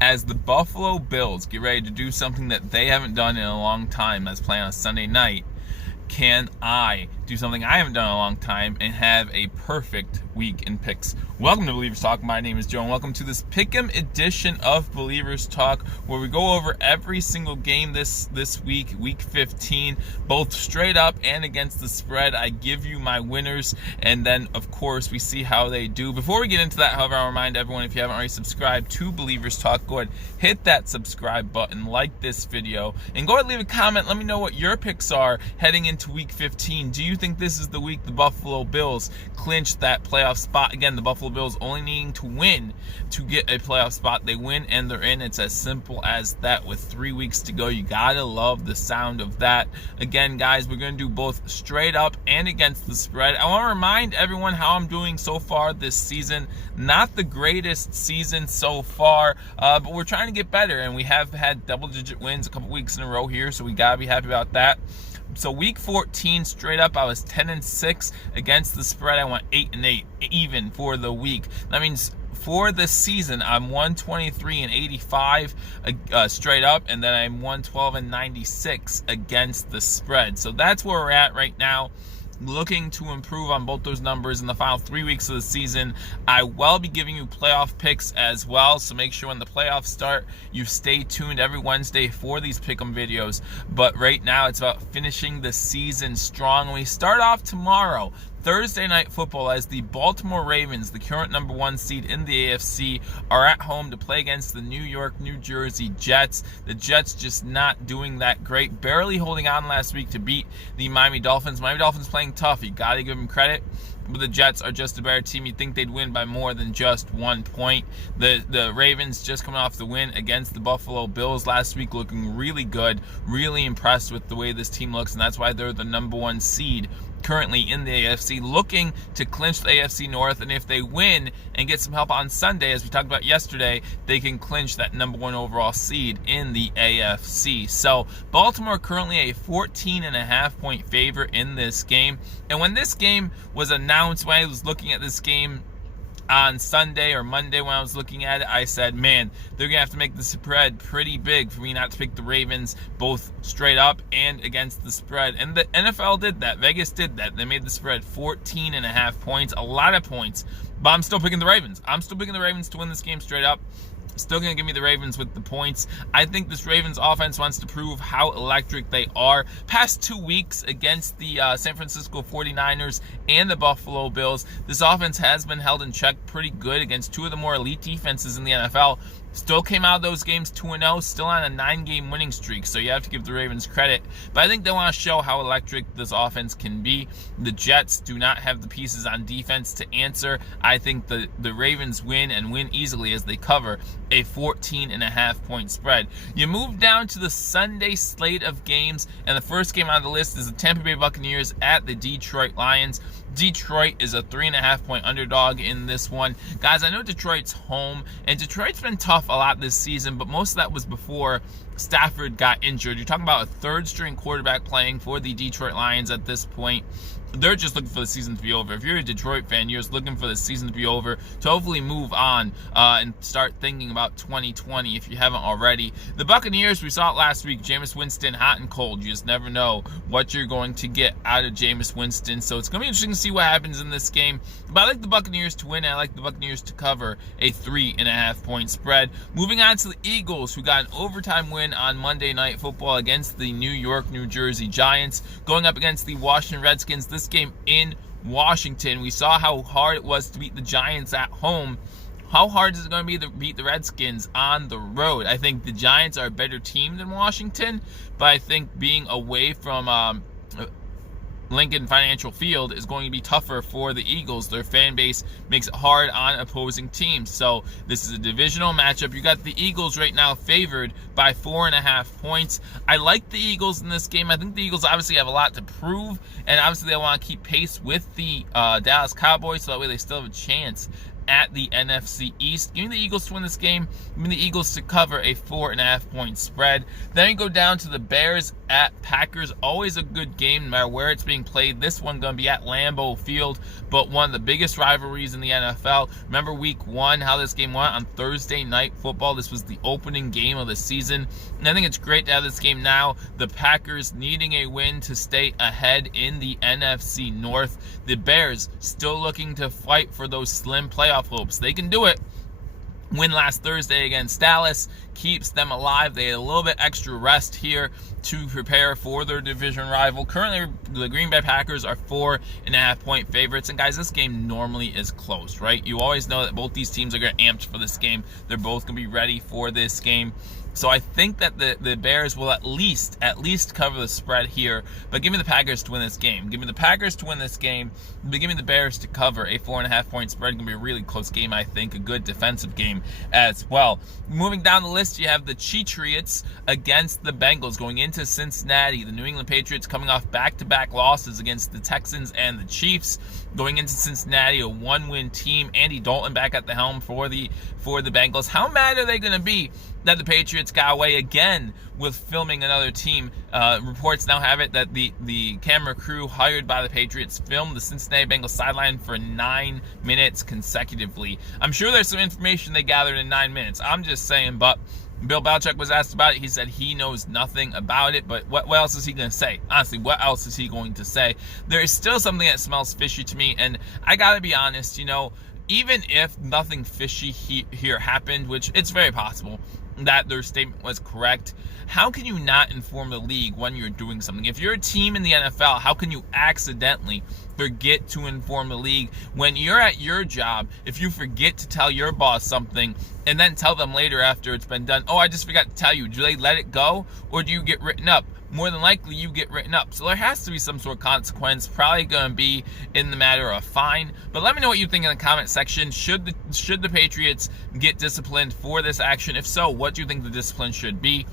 as the Buffalo Bills get ready to do something that they haven't done in a long time, that's playing on Sunday night. Can I do something I haven't done in a long time and have a perfect week in picks? Welcome to Believers Talk. My name is Joe, and welcome to this Pick'em edition of Believers Talk, where we go over every single game this week, week 15, both straight up and against the spread. I give you my winners, and then, of course, we see how they do. Before we get into that, however, I'll remind everyone, if you haven't already subscribed to Believers Talk, go ahead, hit that subscribe button, like this video, and go ahead and leave a comment. Let me know what your picks are heading into week 15. Do you think this is the week the Buffalo Bills clinch that playoff spot? Again, the Buffalo Bills only needing to win to get a playoff spot. They win and they're in. It's as simple as that with 3 weeks to go. You gotta love the sound of that. Again, guys, we're going to do both straight up and against the spread. I want to remind everyone how I'm doing so far this season. Not the greatest season so far, but we're trying to get better, and we have had double-digit wins a couple weeks in a row here, so we gotta be happy about that. So week 14, straight up, I was 10-6 against the spread. I went 8-8 even for the week. That means for the season, I'm 123-85 straight up, and then I'm 112-96 against the spread. So that's where we're at right now. Looking to improve on both those numbers in the final 3 weeks of the season. I will be giving you playoff picks as well, so make sure when the playoffs start, you stay tuned every Wednesday for these pick'em videos. But right now, it's about finishing the season strong. We start off tomorrow, Thursday Night Football, as the Baltimore Ravens, the current number 1 seed in the AFC, are at home to play against the New York, New Jersey Jets. The Jets just not doing that great, barely holding on last week to beat the Miami Dolphins. Miami Dolphins playing tough. You got to give them credit. But the Jets are just a better team. You'd think they'd win by more than just 1 point. The Ravens just coming off the win against the Buffalo Bills last week, looking really good, really impressed with the way this team looks, and that's why they're the number 1 seed currently in the AFC, looking to clinch the AFC North. And if they win and get some help on Sunday, as we talked about yesterday, they can clinch that number 1 overall seed in the AFC. So Baltimore currently a 14.5-point favorite in this game. And when this game was announced, when I was looking at this game on Sunday or Monday when I was looking at it, I said, man, they're going to have to make the spread pretty big for me not to pick the Ravens both straight up and against the spread. And the NFL did that. Vegas did that. They made the spread 14.5 points, a lot of points. But I'm still picking the Ravens. I'm still picking the Ravens to win this game straight up. Still going to give me the Ravens with the points. I think this Ravens offense wants to prove how electric they are. Past 2 weeks against the San Francisco 49ers and the Buffalo Bills, this offense has been held in check pretty good against 2 of the more elite defenses in the NFL. Still came out of those games 2-0, still on a 9-game winning streak, so you have to give the Ravens credit. But I think they want to show how electric this offense can be. The Jets do not have the pieces on defense to answer. I think the Ravens win, and win easily, as they cover a 14.5-point spread. You move down to the Sunday slate of games, and the first game on the list is the Tampa Bay Buccaneers at the Detroit Lions. Detroit is a 3.5-point underdog in this one. Guys, I know Detroit's home, and Detroit's been tough a lot this season, but most of that was before Stafford got injured. You're talking about a third-string quarterback playing for the Detroit Lions at this point. They're just looking for the season to be over. If you're a Detroit fan, you're just looking for the season to be over to hopefully move on and start thinking about 2020 if you haven't already. The Buccaneers, we saw it last week. Jameis Winston, hot and cold. You just never know what you're going to get out of Jameis Winston. So it's going to be interesting to see what happens in this game. But I like the Buccaneers to win. I like the Buccaneers to cover a 3.5-point spread. Moving on to the Eagles, who got an overtime win on Monday Night Football against the New York, New Jersey Giants, going up against the Washington Redskins. This game in Washington, we saw how hard it was to beat the Giants at home. How hard is it going to be to beat the Redskins on the road? I think the Giants are a better team than Washington, but I think being away from Lincoln Financial Field is going to be tougher for the Eagles. Their fan base makes it hard on opposing teams. So this is a divisional matchup. You got the Eagles right now favored by 4.5 points. I like the Eagles in this game. I think the Eagles obviously have a lot to prove, and obviously they want to keep pace with the Dallas Cowboys, so that way they still have a chance at the NFC East. Give me the Eagles to win this game. Give me the Eagles to cover a 4.5-point spread. Then you go down to the Bears at Packers. Always a good game, no matter where it's being played. This one going to be at Lambeau Field, but one of the biggest rivalries in the NFL. Remember week 1, how this game went on Thursday Night Football. This was the opening game of the season, and I think it's great to have this game now. The Packers needing a win to stay ahead in the NFC North. The Bears still looking to fight for those slim playoff hopes. They can do it. Win last Thursday against Dallas keeps them alive. They had a little bit extra rest here to prepare for their division rival. Currently, the Green Bay Packers are 4.5-point favorites. And guys, this game normally is close, right? You always know that both these teams are going to amped for this game. They're both going to be ready for this game. So I think that the Bears will at least cover the spread here. But give me the Packers to win this game. Give me the Packers to win this game. But give me the Bears to cover a 4.5-point spread. It's going to be a really close game, I think. A good defensive game as well. Moving down the list, you have the Patriots against the Bengals going into Cincinnati. The New England Patriots coming off back-to-back losses against the Texans and the Chiefs. Going into Cincinnati, a one-win team. Andy Dalton back at the helm for the Bengals. How mad are they going to be that the Patriots got away again with filming another team? Reports now have it that the camera crew hired by the Patriots filmed the Cincinnati Bengals sideline for 9 minutes consecutively. I'm sure there's some information they gathered in 9 minutes. I'm just saying, but Bill Belichick was asked about it. He said he knows nothing about it, but what else is he going to say? Honestly, what else is he going to say? There is still something that smells fishy to me, and I got to be honest, even if nothing fishy here happened, which it's very possible that their statement was correct, how can you not inform the league when you're doing something? If you're a team in the NFL, how can you accidentally forget to inform the league when you're at your job? If you forget to tell your boss something and then tell them later after it's been done, oh, I just forgot to tell you, do they let it go or do you get written up? More than likely you get written up. So there has to be some sort of consequence, probably going to be in the matter of fine. But let me know what you think in the comment section. Should the Patriots get disciplined for this action? If so, what do you think the discipline should be?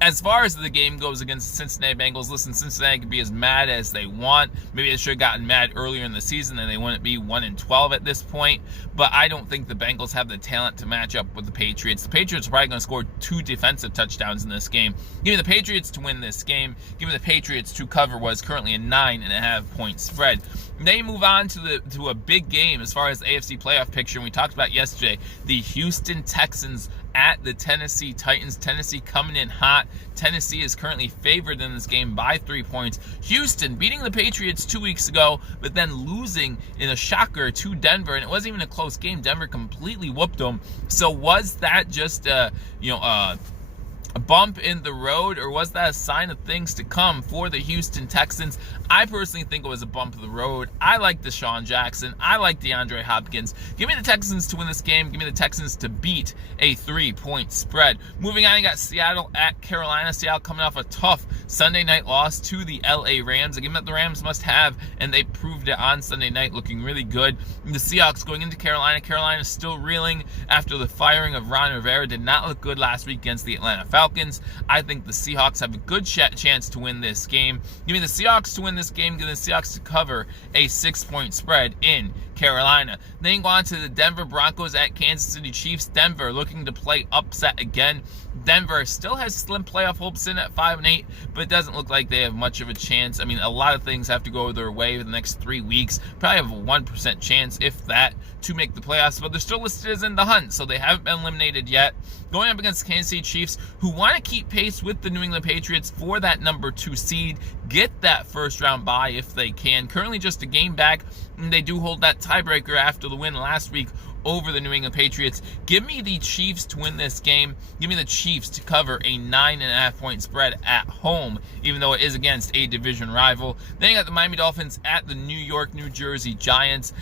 As far as the game goes against the Cincinnati Bengals, listen, Cincinnati can be as mad as they want. Maybe they should have gotten mad earlier in the season and they wouldn't be 1-12 at this point. But I don't think the Bengals have the talent to match up with the Patriots. The Patriots are probably going to score 2 defensive touchdowns in this game. Give me the Patriots to win this game. Give me the Patriots to cover what is currently a 9.5-point spread. Then you move on to a big game as far as the AFC playoff picture. And we talked about yesterday, the Houston Texans at the Tennessee Titans. Tennessee coming in hot. Tennessee is currently favored in this game by 3 points. Houston beating the Patriots 2 weeks ago, but then losing in a shocker to Denver, and it wasn't even a close game. Denver completely whooped them. So was that just a bump in the road, or was that a sign of things to come for the Houston Texans? I personally think it was a bump in the road. I like Deshaun Jackson. I like DeAndre Hopkins. Give me the Texans to win this game. Give me the Texans to beat a 3-point spread. Moving on, you got Seattle at Carolina. Seattle coming off a tough Sunday night loss to the LA Rams. A game that the Rams must have, and they proved it on Sunday night, looking really good. And the Seahawks going into Carolina. Carolina is still reeling after the firing of Ron Rivera. Did not look good last week against the Atlanta Falcons. I think the Seahawks have a good chance to win this game. Give me the Seahawks to win this game. Give me the Seahawks to cover a 6-point spread in Carolina. Then you go on to the Denver Broncos at Kansas City Chiefs. Denver looking to play upset again. Denver still has slim playoff hopes in at 5-8, but it doesn't look like they have much of a chance. I mean, a lot of things have to go their way in the next 3 weeks. Probably have a 1% chance, if that, to make the playoffs, but they're still listed as in the hunt, so they haven't been eliminated yet. Going up against the Kansas City Chiefs, who want to keep pace with the New England Patriots for that number 2 seed, get that first-round bye if they can. Currently just a game back, and they do hold that tiebreaker after the win last week over the New England Patriots. Give me the Chiefs to win this game. Give me the Chiefs to cover a 9.5-point spread at home, even though it is against a division rival. Then you got the Miami Dolphins at the New Jersey Giants.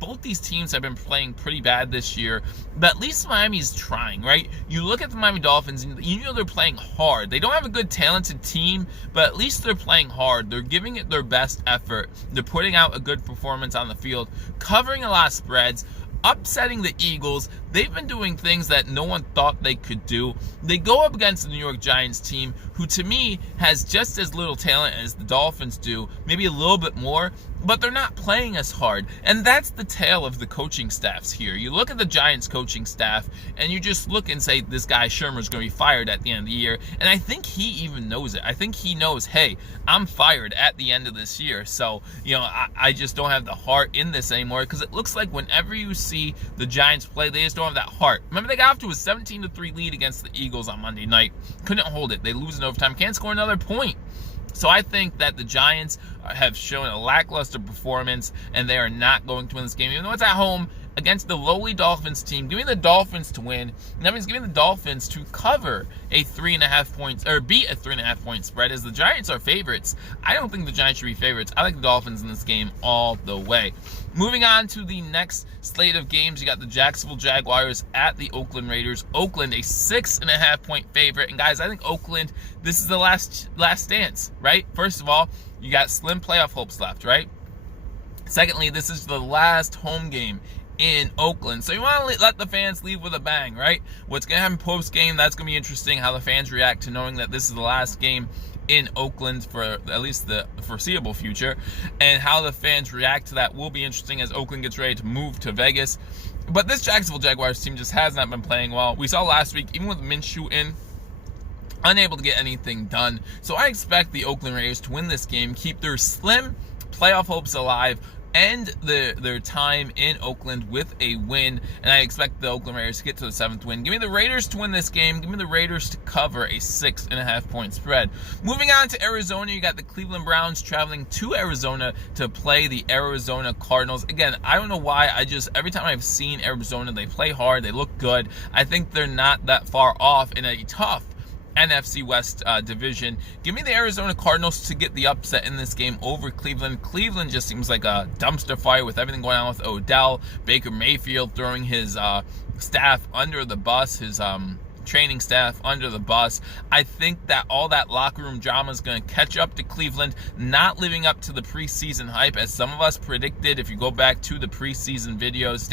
Both these teams have been playing pretty bad this year, but at least Miami's trying, right? You look at the Miami Dolphins, and you know they're playing hard. They don't have a good, talented team, but at least they're playing hard. They're giving it their best effort. They're putting out a good performance on the field, covering a lot of spreads, upsetting the Eagles. They've been doing things that no one thought they could do. They go up against the New York Giants team, who to me has just as little talent as the Dolphins do, maybe a little bit more. but they're not playing as hard. And that's the tale of the coaching staffs here. You look at the Giants coaching staff and you just look and say, this guy Shermer's going to be fired at the end of the year. And I think he even knows it. I think he knows, hey, I'm fired at the end of this year. So, I just don't have the heart in this anymore, because it looks like whenever you see the Giants play, they just don't have that heart. Remember, they got off to a 17-3 lead against the Eagles on Monday night. Couldn't hold it. They lose in overtime. Can't score another point. So I think that the Giants have shown a lackluster performance, and they are not going to win this game, even though it's at home against the lowly Dolphins team. Give me the Dolphins to win. And that means give me the Dolphins to cover a 3.5 points, or beat a 3.5 point spread, as the Giants are favorites. I don't think the Giants should be favorites. I like the Dolphins in this game all the way. Moving on to the next slate of games, you got the Jacksonville Jaguars at the Oakland Raiders. Oakland, a 6.5 point favorite. And guys, I think Oakland, this is the last dance, right? First of all, you got slim playoff hopes left, right? Secondly, this is the last home game in Oakland. So you want to let the fans leave with a bang, right? What's going to happen post-game, that's going to be interesting, how the fans react to knowing that this is the last game in Oakland for at least the foreseeable future, and how the fans react to that will be interesting as Oakland gets ready to move to Vegas. But this Jacksonville Jaguars team just has not been playing well. We saw last week, even with Minshew in, unable to get anything done. So I expect the Oakland Raiders to win this game, keep their slim playoff hopes alive, end their time in Oakland with a win, and I expect the Oakland Raiders to get to the 7th win. Give me the Raiders to win this game. Give me the Raiders to cover a 6.5 point spread. Moving on to Arizona, you got the Cleveland Browns traveling to Arizona to play the Arizona Cardinals. Again, I don't know why, every time I've seen Arizona, they play hard, they look good. I think they're not that far off in a tough NFC West division. Give me the Arizona Cardinals to get the upset in this game over Cleveland. Cleveland just seems like a dumpster fire with everything going on with Odell. Baker Mayfield throwing his staff under the bus, his training staff under the bus. I think that all that locker room drama is going to catch up to Cleveland, not living up to the preseason hype, as some of us predicted. If you go back to the preseason videos,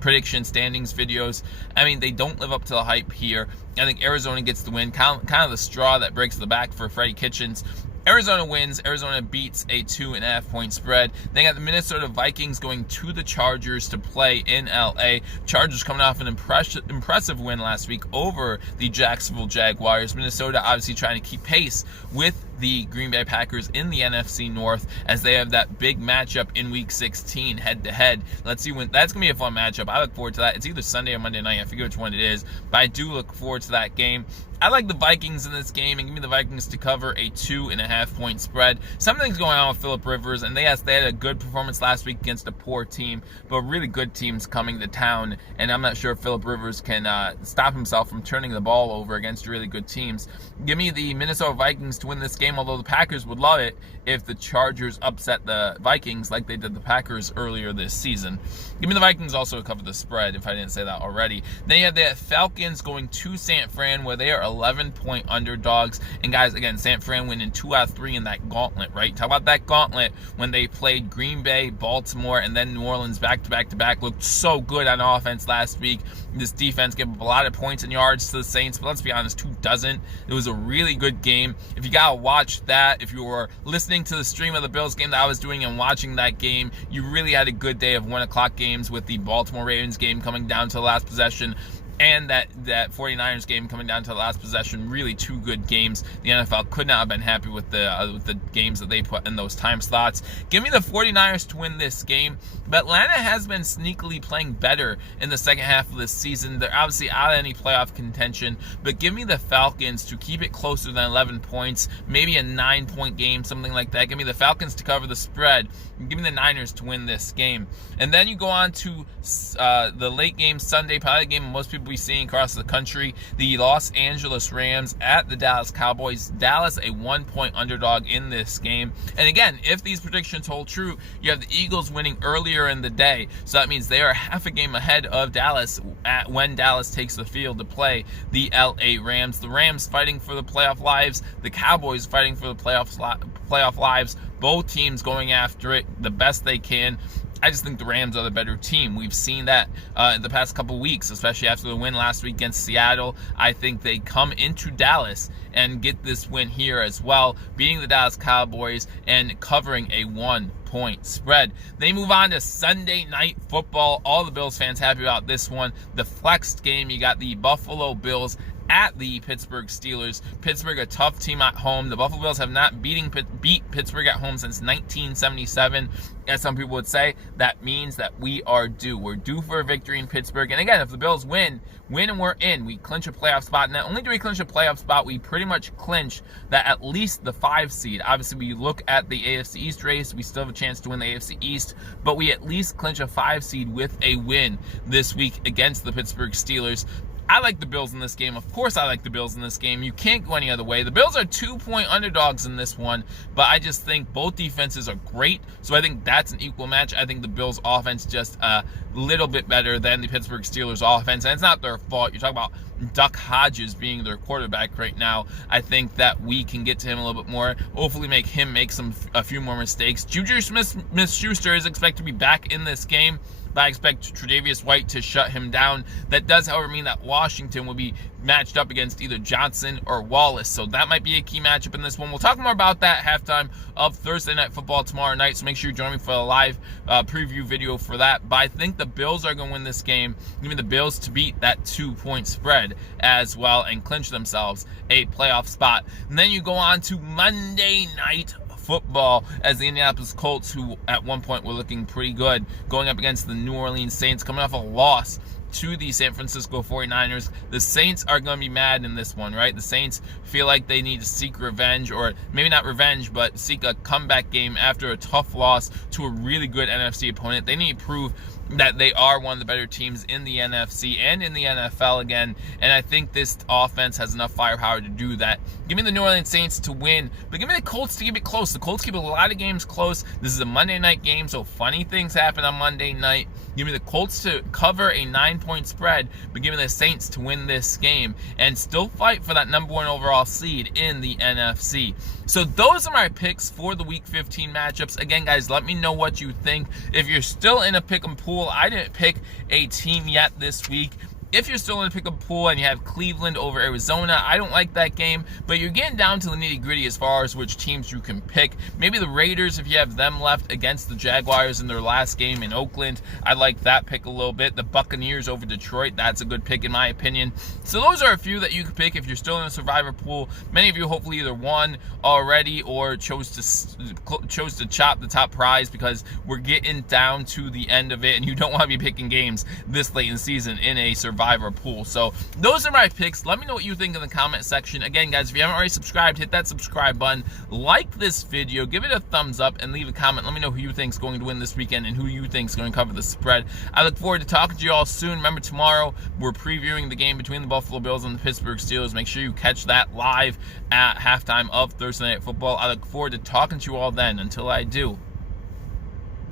prediction standings videos, I mean, they don't live up to the hype here. I think Arizona gets the win, kind of the straw that breaks the back for Freddie Kitchens. Arizona wins. Arizona beats a 2.5 point spread. They got the Minnesota Vikings going to the Chargers to play in LA. Chargers coming off an impressive win last week over the Jacksonville Jaguars. Minnesota obviously trying to keep pace with the Green Bay Packers in the NFC North, as they have that big matchup in Week 16 head-to-head. Let's see when that's going to be a fun matchup. I look forward to that. It's either Sunday or Monday night. I forget which one it is, but I do look forward to that game. I like the Vikings in this game, and give me the Vikings to cover a 2.5 point spread. Something's going on with Phillip Rivers, and they had a good performance last week against a poor team, but really good teams coming to town, and I'm not sure if Phillip Rivers can stop himself from turning the ball over against really good teams. Give me the Minnesota Vikings to win this game, although the Packers would love it if the Chargers upset the Vikings like they did the Packers earlier this season. Give me the Vikings also to cover the spread, if I didn't say that already. Then you have the Falcons going to San Fran, where they are 11-point underdogs. And guys, again, San Fran winning 2 out of 3 in that gauntlet, right? Talk about that gauntlet when they played Green Bay, Baltimore, and then New Orleans back-to-back. Looked so good on offense last week. This defense gave up a lot of points and yards to the Saints, but let's be honest, who doesn't? It was a really good game. If you gotta watch that, if you were listening to the stream of the Bills game that I was doing and watching that game, you really had a good day of 1 o'clock games, with the Baltimore Ravens game coming down to the last possession, and that 49ers game coming down to the last possession. Really 2 good games. The NFL could not have been happy with the games that they put in those time slots. Give me the 49ers to win this game. But Atlanta has been sneakily playing better in the second half of this season. They're obviously out of any playoff contention, but give me the Falcons to keep it closer than 11 points, maybe a 9-point game, something like that. Give me the Falcons to cover the spread. Give me the Niners to win this game. And then you go on to the late game Sunday, probably the game most people be seeing across the country, the Los Angeles Rams at the Dallas Cowboys. Dallas a 1-point underdog in this game. And again, if these predictions hold true, you have the Eagles winning earlier in the day, so that means they are half a game ahead of Dallas when Dallas takes the field to play the LA Rams. The Rams fighting for the playoff lives, the Cowboys fighting for the playoff lives. Both teams going after it the best they can. I just think the Rams are the better team. We've seen that in the past couple weeks, especially after the win last week against Seattle. I think they come into Dallas and get this win here as well, beating the Dallas Cowboys and covering a 1 2-point spread. They move on to Sunday Night Football. All the Bills fans happy about this one. The flexed game, you got the Buffalo Bills at the Pittsburgh Steelers. Pittsburgh, a tough team at home. The Buffalo Bills have not beat Pittsburgh at home since 1977. As some people would say, that means that we are due. We're due for a victory in Pittsburgh. And again, if the Bills win and we're in, we clinch a playoff spot. Not only do we clinch a playoff spot, we pretty much clinch that at least the 5 seed. Obviously, we look at the AFC East race. We still have a chance to win the AFC East, but we at least clinch a 5 seed with a win this week against the Pittsburgh Steelers. I like the Bills in this game. Of course I like the Bills in this game. You can't go any other way. The Bills are 2-point underdogs in this one, but I just think both defenses are great, so I think that's an equal match. I think the Bills' offense just a little bit better than the Pittsburgh Steelers' offense, and it's not their fault. You're talking about Duck Hodges being their quarterback right now. I think that we can get to him a little bit more, hopefully make him make a few more mistakes. Juju Smith-Schuster is expected to be back in this game, but I expect Tre'Davious White to shut him down. That does, however, mean that Washington will be matched up against either Johnson or Wallace, so that might be a key matchup in this one. We'll talk more about that halftime of Thursday Night Football tomorrow night, so make sure you join me for a live preview video for that. But I think the Bills are going to win this game. Give me the Bills to beat that 2-point spread as well and clinch themselves a playoff spot. And then you go on to Monday Night Football as the Indianapolis Colts, who at one point were looking pretty good, going up against the New Orleans Saints, coming off a loss to the San Francisco 49ers. The Saints are going to be mad in this one, right? The Saints feel like they need to seek revenge, or maybe not revenge, but seek a comeback game after a tough loss to a really good NFC opponent. They need to prove that they are one of the better teams in the NFC and in the NFL again, and I think this offense has enough firepower to do that. Give me the New Orleans Saints to win, but give me the Colts to keep it close. The Colts keep a lot of games close. This is a Monday night game, so funny things happen on Monday night. Give me the Colts to cover a 9-point spread, but give me the Saints to win this game and still fight for that number 1 overall seed in the NFC. So those are my picks for the Week 15 matchups. Again, guys, let me know what you think. If you're still in a pick'em pool, I didn't pick a team yet this week. If you're still in a pick-up pool and you have Cleveland over Arizona, I don't like that game, but you're getting down to the nitty-gritty as far as which teams you can pick. Maybe the Raiders, if you have them left against the Jaguars in their last game in Oakland, I like that pick a little bit. The Buccaneers over Detroit, that's a good pick in my opinion. So those are a few that you can pick if you're still in a survivor pool. Many of you hopefully either won already or chose to chop the top prize, because we're getting down to the end of it and you don't want to be picking games this late in the season in a survivor pool. So those are my picks. Let me know what you think in the comment section. Again, guys, if you haven't already subscribed, hit that subscribe button, like this video, give it a thumbs up, and leave a comment. Let me know who you think is going to win this weekend and who you think is going to cover the spread. I look forward to talking to you all soon. Remember, tomorrow we're previewing the game between the Buffalo Bills and the Pittsburgh Steelers. Make sure you catch that live at halftime of Thursday Night Football. I look forward to talking to you all then. Until I do,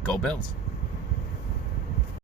go Bills.